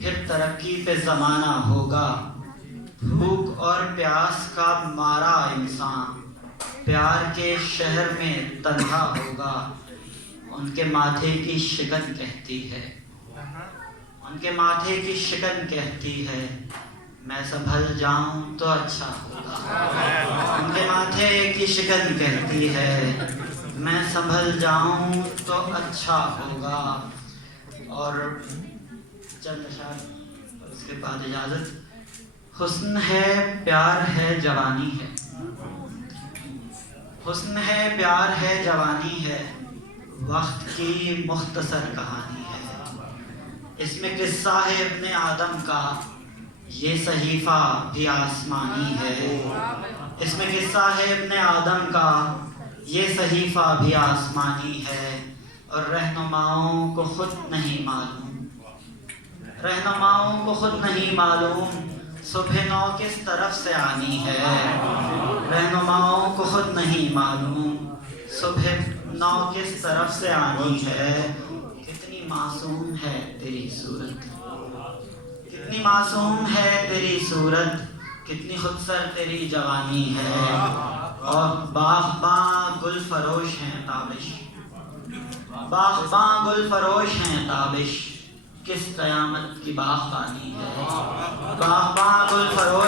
پھر ترقی پہ زمانہ ہوگا، بھوک اور پیاس کا مارا انسان پیار کے شہر میں تنہا ہوگا۔ ان کے ماتھے کی شکن کہتی ہے، ان کے ماتھے کی شکن کہتی ہے میں سنبھل جاؤں تو اچھا ہوگا۔ ان کے ماتھے کی شکن کہتی ہے میں سنبھل جاؤں تو اچھا ہوگا۔ اور چند اشعار اور اس کے بعد اجازت۔ حسن ہے پیار ہے جوانی ہے، حسن ہے پیار ہے جوانی ہے، وقت کی مختصر کہانی ہے۔ اس میں قصہ ہے ابن آدم کا، یہ صحیفہ بھی آسمانی ہے۔ اس میں قصہ ہے ابن آدم کا، یہ صحیفہ بھی آسمانی ہے۔ اور رہنماؤں کو خود نہیں معلوم، رہنماؤں کو خود نہیں معلوم صبح نو کس طرف سے آنی ہے۔ رہنماؤں کو خود نہیں معلوم صبح نو کس طرف سے آنی ہے۔ کتنی معصوم ہے تیری صورت، کتنی معصوم ہے تیری صورت، کتنی خودسر تیری جوانی ہے۔ اور باغباں گل فروش ہیں تابش، باغباں گل فروش ہیں تابش، کس قیامت کی باغبانی ہے۔ باغباں گل فروش